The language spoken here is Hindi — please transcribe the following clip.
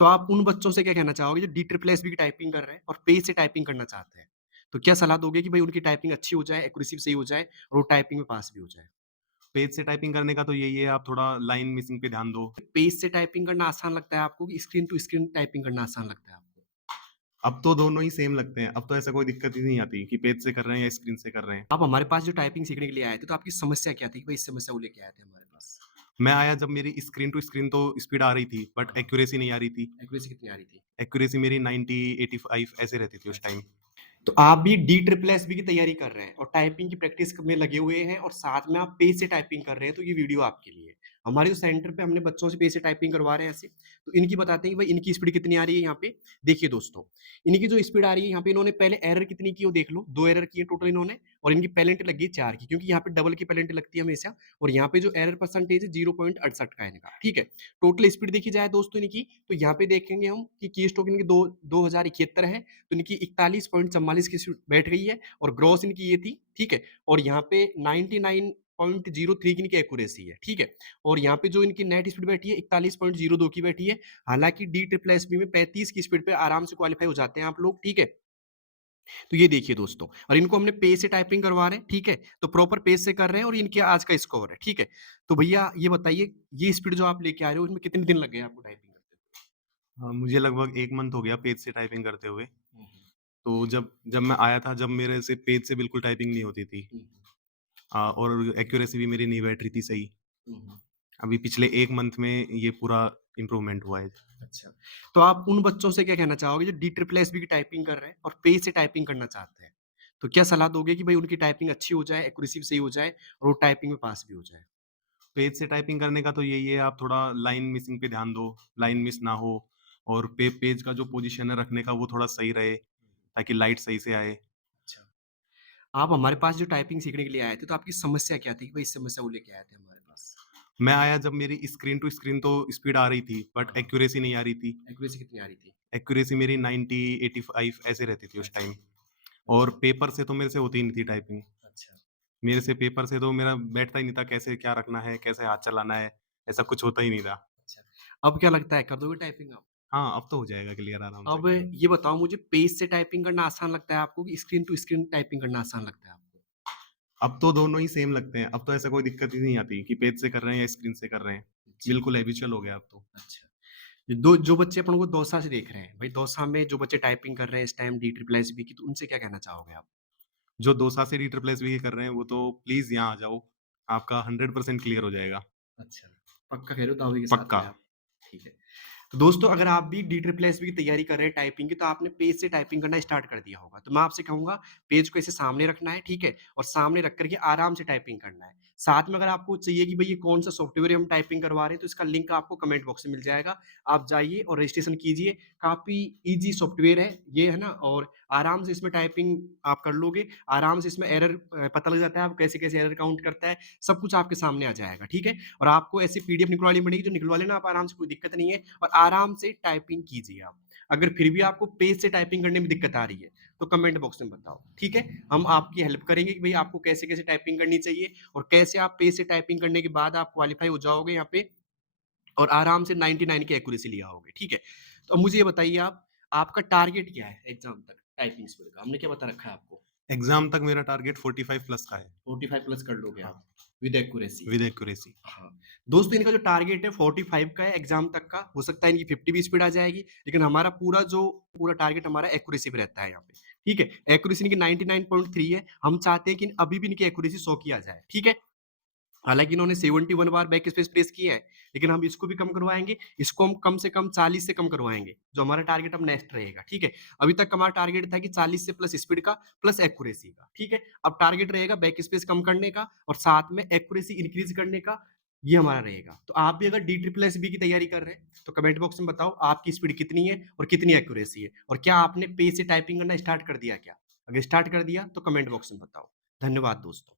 तो आप उन बच्चों से क्या कहना चाहोगे जो डी ट्रिपल एस बी की टाइपिंग कर रहे हैं और पेज से टाइपिंग करना चाहते हैं? तो क्या सलाह दोगे कि भाई उनकी टाइपिंग अच्छी हो जाए, एक्यूरेसी भी सही हो जाए और वो टाइपिंग में पास भी हो जाए? पेज से टाइपिंग करने का तो यही है, आप थोड़ा लाइन मिसिंग पे ध्यान दो। पेज से टाइपिंग करना आसान लगता है आपको कि स्क्रीन टू स्क्रीन टाइपिंग करना आसान लगता है आपको? अब तो दोनों ही सेम लगते हैं, अब तो ऐसा कोई दिक्कत ही नहीं आती कि पेज से कर रहे हैं या स्क्रीन से कर रहे हैं। आप हमारे पास जो टाइपिंग सीखने के लिए आए थे, तो आपकी समस्या क्या थी कि भाई इस समस्या को लेके आए थे हमारे पास? मैं आया जब मेरी स्क्रीन टू स्क्रीन तो स्पीड आ रही थी, बट हाँ, एक्यूरेसी नहीं आ रही थी। एक्यूरेसी कितनी आ रही थी? एक्यूरेसी मेरी 90, 85 ऐसे रहती थी उस अच्छा। टाइम। तो आप भी डी ट्रिपल एस बी की तैयारी कर रहे हैं और टाइपिंग की प्रैक्टिस में लगे हुए हैं और साथ में आप पेज से टाइपिंग कर रहे हैं, तो ये वीडियो आपके लिए है। हमारे जो सेंटर पे हमने बच्चों से पेज से टाइपिंग करवा रहे हैं ऐसे, तो इनकी बताते हैं कि भाई इनकी स्पीड कितनी आ रही है यहाँ पे। देखिए दोस्तों, इनकी जो स्पीड आ रही है यहाँ पे इन्होंने पहले एरर कितनी की वो देख लो, 2 एरर की है टोटल इन्होंने और इनकी पेनल्टी लगी है 4 की क्योंकि यहाँ पे डबल की पेनल्टी लगती है हमेशा और यहाँ पे जो एरर परसेंटेज है 0.68 का है इनका, ठीक है। टोटल स्पीड देखी जाए दोस्तों इनकी, तो यहाँ पे देखेंगे हम कि की स्ट्रोक इनकी 2071 है, तो इनकी 41.44 की स्पीड बैठ गई है और ग्रॉस इनकी ये थी, ठीक है? और यहाँ पे 99.03 की इनकी एक्यूरेसी है, ठीक है? और यहाँ पे जो इनकी नेट स्पीड बैठी है 41.02 की बैठी है। हालाँकि डी ट्रिपल एसपी में 35 की स्पीड पे आराम से क्वालीफाई हो जाते हैं आप लोग, ठीक है? तो ये देखिए दोस्तों और इनको हमने पेज से टाइपिंग करवा रहे हैं, ठीक है? तो प्रॉपर पेज से कर रहे हैं और इनके आज का स्कोर है, ठीक है? तो भैया ये बताइए, ये स्पीड जो आप लेके आ रहे हो, इसमें कितने दिन लग गए आपको टाइपिंग करते हाँ, मुझे लगभग 1 मंथ हो गया पेज से टाइपिंग करते हुए। हुए? तो जब जब मैं आया था, जब मेरे से पेज से बिल्कुल टाइपिंग नहीं होती थी। हुँ, और एक्यूरेसी भी मेरी नहीं बैठ रही थी सही। हुँ, हुँ। अभी पिछले 1 मंथ में ये पूरा इम्प्रूवमेंट हुआ है। अच्छा। तो आप उन बच्चों से क्या कहना चाहोगे जो डी ट्रिपल एसबी की टाइपिंग कर रहे हैं और पेज से टाइपिंग करना चाहते हैं? तो क्या सलाह दोगे कि भाई उनकी टाइपिंग अच्छी हो जाए, एक्यूरेसी भी सही हो जाए और वो टाइपिंग में पास भी हो जाए? पेज से टाइपिंग करने का तो यही है, आप थोड़ा लाइन मिसिंग पे ध्यान दो, लाइन मिस ना हो और पेज का जो पोजीशन है रखने का वो थोड़ा सही रहे, ताकि लाइट सही से आए। अच्छा। आप हमारे पास जो टाइपिंग सीखने के लिए आए थे, तो आपकी समस्या क्या थी कि भाई इस समस्या को लेके आए थे हमारे पास? मैं आया जब मेरी स्क्रीन टू स्क्रीन तो स्पीड आ रही थी, बट हाँ, एक्यूरेसी नहीं आ रही थी। एक्यूरेसी कितनी आ रही थी? एक्यूरेसी मेरी 90, 85 ऐसे रहती थी उस अच्छा, टाइम। और अच्छा, पेपर से तो मेरे से होती ही नहीं थी टाइपिंग। अच्छा, मेरे से पेपर से तो मेरा बैठता ही नहीं था, कैसे क्या रखना है, कैसे हाथ चलाना है, ऐसा कुछ होता ही नहीं था। अच्छा। अब क्या लगता है कर दोगे टाइपिंग आप? हाँ, अब तो हो जाएगा क्लियर आराम से। अब ये बताओ मुझे पेज से टाइपिंग करना आसान लगता है आपको कि स्क्रीन टू स्क्रीन टाइपिंग करना आसान लगता है आपको? अब तो दोनों ही सेम लगते हैं, अब तो ऐसा कोई दिक्कत ही नहीं आती कि पेज से कर रहे हैं या स्क्रीन से कर रहे हैं। अच्छा, बिल्कुल हैबिचुअल हो गया अब तो। अच्छा। दो जो बच्चे अपन को दौसा से देख रहे हैं, भाई दौसा में जो बच्चे टाइपिंग कर रहे हैं इस टाइम डी ट्रिपल एसबी की, तो उनसे क्या कहना चाहोगे आप? जो 2 साल से री-ट्रिपल एसबी कर रहे हैं, वो तो प्लीज़ यहाँ आ जाओ, आपका 100% क्लियर हो जाएगा, अच्छा, पक्का कह रहे हो दावे के साथ पक्का। में आप? ठीक है। तो दोस्तों अगर आप भी डी ट्रिपल एसबी की तैयारी कर रहे हैं टाइपिंग की, तो आपने पेज से टाइपिंग करना स्टार्ट कर दिया होगा। तो मैं आपसे कहूँगा पेज को ऐसे सामने रखना है, ठीक है? और सामने रख कर के आराम से टाइपिंग करना है। साथ में अगर आपको चाहिए कि भई ये कौन-सा सॉफ्टवेयर हम टाइपिंग करवा रहे हैं, तो इसका लिंक आपको कमेंट बॉक्स में मिल जाएगा। आप जाइए और रजिस्ट्रेशन कीजिए। काफ़ी ईज़ी सॉफ्टवेयर है ये, है ना? और आराम से इसमें टाइपिंग आप कर लोगे। आराम से इसमें एरर पता लग जाता है, आप कैसे-कैसे एरर काउंट करता है, सब कुछ आपके सामने आ जाएगा, ठीक है? और आपको ऐसी पीडीएफ निकलवानी पड़ेगी, जो निकलवा लेना आप आराम से, कोई दिक्कत नहीं है और आराम से टाइपिंग कीजिए आप। अगर फिर भी आपको पेज से टाइपिंग करने में दिक्कत आ रही है, तो कमेंट बॉक्स में बताओ, ठीक है? हम आपकी हेल्प करेंगे कि भई आपको कैसे-कैसे टाइपिंग करनी चाहिए और कैसे आप पेज से टाइपिंग करने के बाद आप क्वालीफाई हो जाओगे यहाँ पे और आराम से 99 की एक्यूरेसी ले आओगे, ठीक है? तो अब मुझे ये बताइए आप, आपका टारगेट क्या है एग्ज़ाम तक टाइपिंग स्पीड का? हमने क्या बता रखा है आपको? एग्ज़ाम तक मेरा टारगेट 45 प्लस का है। 45 प्लस कर लोगे हाँ, आप विद एक्यूरेसी। With accuracy. हाँ, दोस्तों इनका जो टारगेट है 45 का है एग्ज़ाम तक का, हो सकता है इनकी 50 भी स्पीड आ जाएगी, लेकिन हमारा पूरा टारगेट हमारा एक्यूरेसी पे रहता है यहाँ पे, ठीक है? एक्यूरेसी इनकी 99.3 है, हम चाहते हैं कि अभी भी इनकी एक्यूरेसी 100 की आ जाए, ठीक है? हालाँकि इन्होंने 71 बार बैक स्पेस प्रेस किया है, लेकिन हम इसको भी कम करवाएँगे, इसको हम कम से कम 40 से कम करवाएँगे, जो हमारा टारगेट अब नेक्स्ट रहेगा, ठीक है? अभी तक हमारा टारगेट था कि 40 से प्लस स्पीड का, प्लस एक्यूरेसी का, ठीक है? अब टारगेट रहेगा बैक स्पेस कम करने का और साथ में एक्यूरेसी इंक्रीज़ करने का, ये हमारा रहेगा। तो आप भी अगर डी ट्रिपल एसबी की तैयारी कर रहे हैं, तो कमेंट बॉक्स में बताओ आपकी स्पीड कितनी है और कितनी एक्यूरेसी है? और क्या आपने पेज से टाइपिंग करना स्टार्ट कर दिया क्या? अगर स्टार्ट कर दिया, तो कमेंट बॉक्स में बताओ। धन्यवाद दोस्तों।